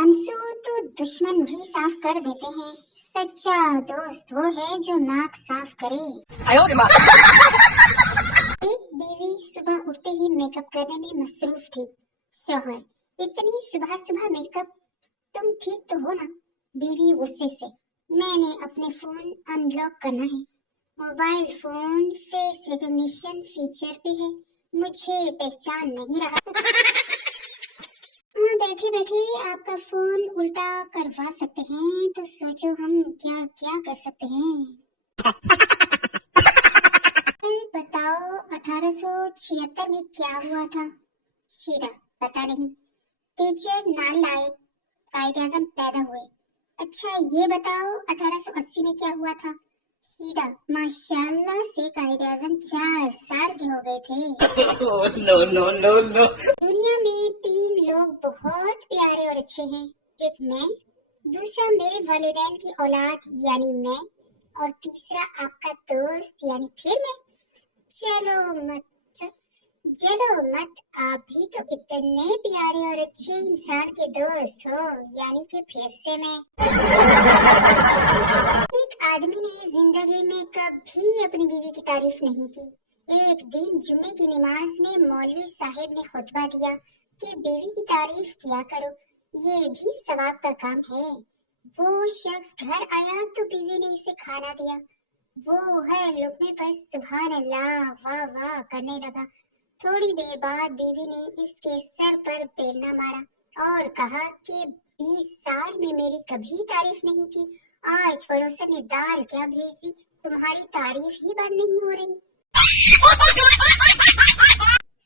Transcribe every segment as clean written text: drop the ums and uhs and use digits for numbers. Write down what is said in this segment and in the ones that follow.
आंसू तो दुश्मन भी साफ कर देते हैं, सच्चा दोस्त वो है जो नाक साफ करे। एक बीवी सुबह उठते ही मेकअप करने में मसरूफ थी। शौहर, इतनी सुबह सुबह मेकअप, तुम ठीक तो हो ना? बीवी गुस्से से, मैंने अपने फोन अनलॉक करना है, mobile phone face recognition feature पे है, मुझे पहचान नहीं रहा। हाँ, बैठे बैठे आपका फोन उल्टा करवा सकते हैं, तो सोचो हम क्या क्या कर सकते हैं। बताओ 1876 में क्या हुआ था? शीरा, पता नहीं। टीचर नालायक कायदे-आज़म पैदा हुए। अच्छा ये बताओ 1880 में क्या हुआ था? शीरा, माशाल्लाह से कायदे-आज़म 4 साल के हो गए थे। नो। दुनिया में 3 लोग बहुत प्यारे और अच्छे हैं, एक मैं, दूसरा मेरे वालिदैन की औलाद यानी मैं, और तीसरा आपका दोस्त यानी फिर मैं। चलो मत, आप भी तो इतने प्यारे और अच्छे इंसान के दोस्त हो, यानी कि फिर से मैं। एक आदमी ने जिंदगी में कभी अपनी बीवी की तारीफ नहीं की। एक दिन जुम्मे की नमाज में मौलवी साहब ने खुतबा दिया कि बीवी की तारीफ किया करो, ये भी सवाब का काम है। वो शख्स घर आया तो बीवी ने इसे खाना दिया। वो है लुकमे पर सुभान अल्लाह वाह वाह करने लगा। थोड़ी देर बाद बीवी ने इसके सर पर बेलना मारा और कहा कि 20 साल में मेरी कभी तारीफ नहीं की, आज पड़ोसन ने दाल क्या भेज दी, तुम्हारी तारीफ ही बंद नहीं हो रही।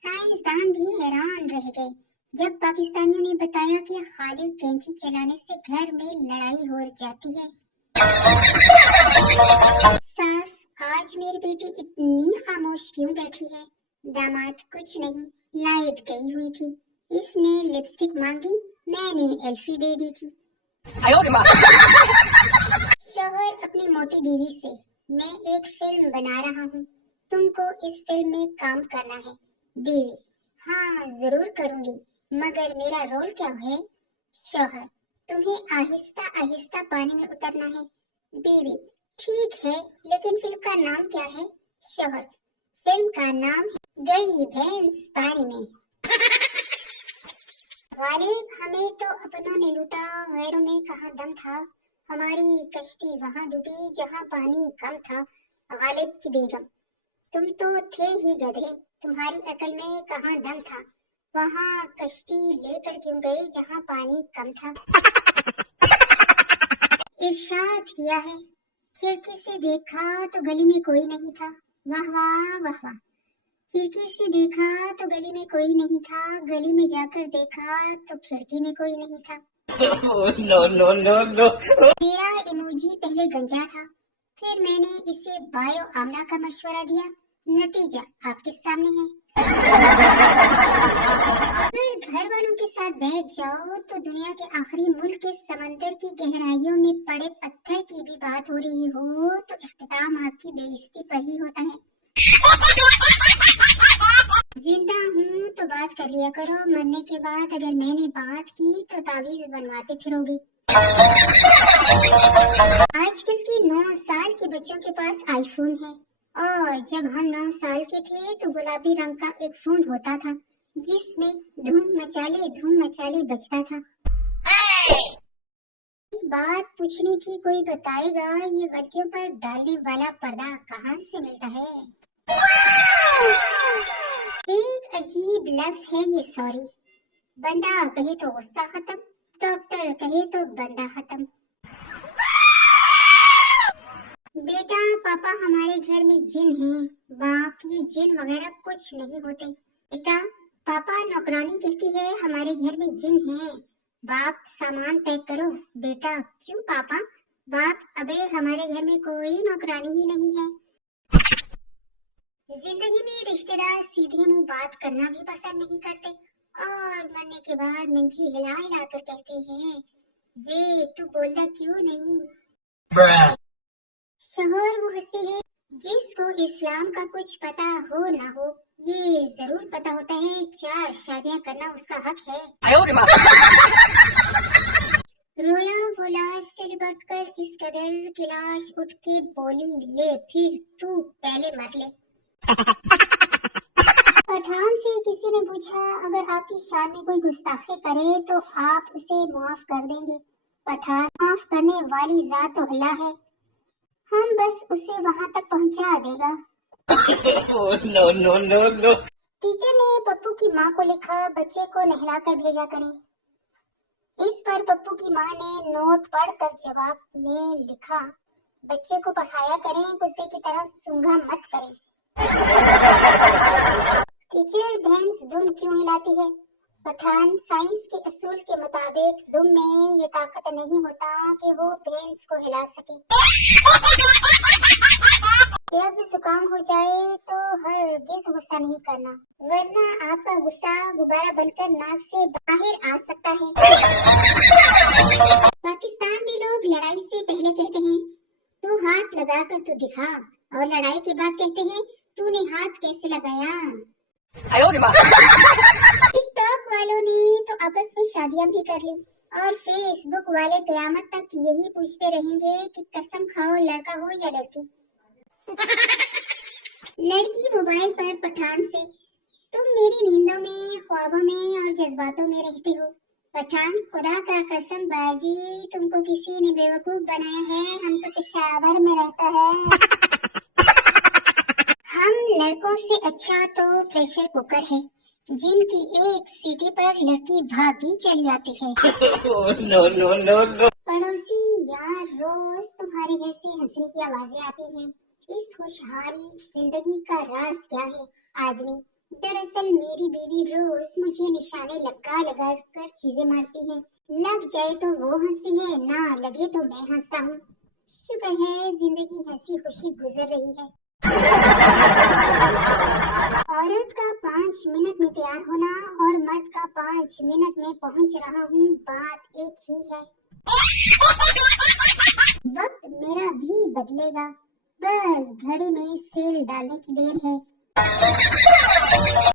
साइंसदान भी हैरान रह गए जब पाकिस्तानियों ने बताया कि खाली कैंची चलाने से घर में लड़ाई हो जाती है। सास, आज मेरी बेटी इतनी खामोश क्यों बैठी है? दामाद, कुछ नहीं, लाइट गई हुई थी, इसने लिपस्टिक मांगी, मैंने एल्फी दे दी थी। शौहर अपनी मोटी बीवी से, मैं एक फिल्म बना रहा हूँ, तुमको इस फिल्म में काम करना है। बीवी, हाँ जरूर करूँगी, मगर मेरा रोल क्या है? शौहर, तुम्हें आहिस्ता आहिस्ता पानी में उतरना है। बीवी, ठीक है, लेकिन फिल्म का नाम क्या है? शौहर, फिल्म का नाम है गई भैंस पानी में। गालिब, हमें तो अपनों ने लूटा, गैरों में कहाँ दम था, हमारी कश्ती वहाँ डूबी जहाँ पानी कम था। गालिब की बेगम, तुम तो थे ही गधे, तुम्हारी अकल में कहाँ दम था, वहाँ कश्ती लेकर क्यों गए जहाँ पानी कम था। इरशाद किया है, खिड़की से देखा तो गली में कोई नहीं था, वाह वाह वाह वाह। खिड़की से देखा तो गली में कोई नहीं था, गली में जाकर देखा तो खिड़की में कोई नहीं था। नो। मेरा इमोजी पहले गंजा था, फिर मैंने इसे बायो आमला का मशवरा दिया, नतीजा आपके सामने है। अगर घर वालों के साथ बैठ जाओ तो दुनिया के आखिरी मुल्क के समंदर की गहराइयों में पड़े पत्थर की भी बात हो रही हो तो इख्तिताम आपकी बेइज्जती पर ही होता है। जिंदा हूँ तो बात कर लिया करो, मरने के बाद अगर मैंने बात की तो तावीज बनवाते फिरोगे। आजकल के 9 साल के बच्चों के पास आईफोन है, और जब हम 9 साल के थे तो गुलाबी रंग का एक फोन होता था जिसमें धूम मचाले बजता था। बात पूछनी थी, कोई बताएगा ये गलतियों पर डालने वाला पर्दा कहाँ से मिलता है? एक अजीब लफ्ज है ये सॉरी, बंदा कहे तो गुस्सा खत्म, डॉक्टर कहे तो बंदा खत्म। बेटा, पापा हमारे घर में जिन हैं। बाप, ये जिन वगैरह कुछ नहीं होते। बेटा, पापा नौकरानी कहती है हमारे घर में जिन हैं। बाप, सामान पैक करो। बेटा, क्यों पापा? बाप, अबे हमारे घर में कोई नौकरानी ही नहीं है। जिंदगी में रिश्तेदार सीधे मुंह बात करना भी पसंद नहीं करते, और मरने के बाद मंची हिला हिला कर कहते हैं, वे तू बोलता क्यों नहीं? शौहर वो हंसती है जिसको इस्लाम का कुछ पता हो ना हो, ये जरूर पता होता है 4 शादियां करना उसका हक है। لپٹ کر اس قدر کہ لاش اٹھ کے بولی، لے پھر تو پہلے مر لے۔ پٹھان سے کسی نے پوچھا، اگر آپ کی شان میں کوئی گستاخی کرے تو آپ اسے معاف کر دیں گے؟ پٹھان، معاف کرنے والی ذات تو اللہ ہے، ہم بس اسے وہاں تک پہنچا دے گا۔ ٹیچر نے پپو کی ماں کو لکھا، بچے کو نہلا کر بھیجا کریں۔ اس پر پپو کی ماں نے نوٹ پڑھ کر جواب میں لکھا، بچے کو پڑھایا کریں، کتے کی طرح سونگھا مت کریں۔ ٹیچر، بھینس دم کیوں ہلاتی ہے؟ پٹھان، سائنس کے اصول کے مطابق دم میں یہ طاقت نہیں ہوتا کہ وہ بھینس کو ہلا سکے۔ جب زکام ہو جائے تو ہرگز غصہ نہیں کرنا، ورنہ آپ کا غصہ غبارہ بن کر ناک سے باہر آ سکتا ہے۔ پاکستان میں لوگ لڑائی سے پہلے کہتے ہیں تو ہاتھ لگا کر تو دکھا، اور لڑائی کے بعد کہتے ہیں تو نے ہاتھ کیسے لگایا۔ ٹک ٹاک والوں نے تو آپس میں شادیاں بھی کر لی، اور فیس بک والے قیامت تک یہی پوچھتے رہیں گے کہ قسم کھاؤ لڑکا ہو یا لڑکی۔ لڑکی موبائل پر پٹھان سے، تم میری نیندوں میں، خوابوں میں اور جذباتوں میں رہتے ہو۔ پٹھان، خدا کا قسم باجی، تم کو کسی نے بیوقوف بنایا ہے، ہم تو پشاور میں رہتا ہے۔ ہم لڑکوں سے اچھا تو پریشر کوکر ہے، جن کی ایک سیٹی پر لڑکی بھاگی چلی آتی ہے۔ پڑوسی یار، روز تمہارے گھر سے ہنسنے کی آوازیں آتی ہیں، اس خوشحالی زندگی کا راز کیا ہے؟ آدمی، دراصل میری بیوی روز مجھے نشانے لگا کر چیزیں مارتی ہے، لگ جائے تو وہ ہنستی ہے، نہ لگے تو میں ہنستا ہوں۔ شکر ہے زندگی ہنسی خوشی گزر رہی ہے۔ عورت کا 5 منٹ میں تیار ہونا اور مرد کا 5 منٹ میں پہنچ رہا ہوں، بات ایک ہی ہے۔ وقت میرا بھی بدلے گا، بس گھڑی میں سیل ڈالنے کی دیر ہے۔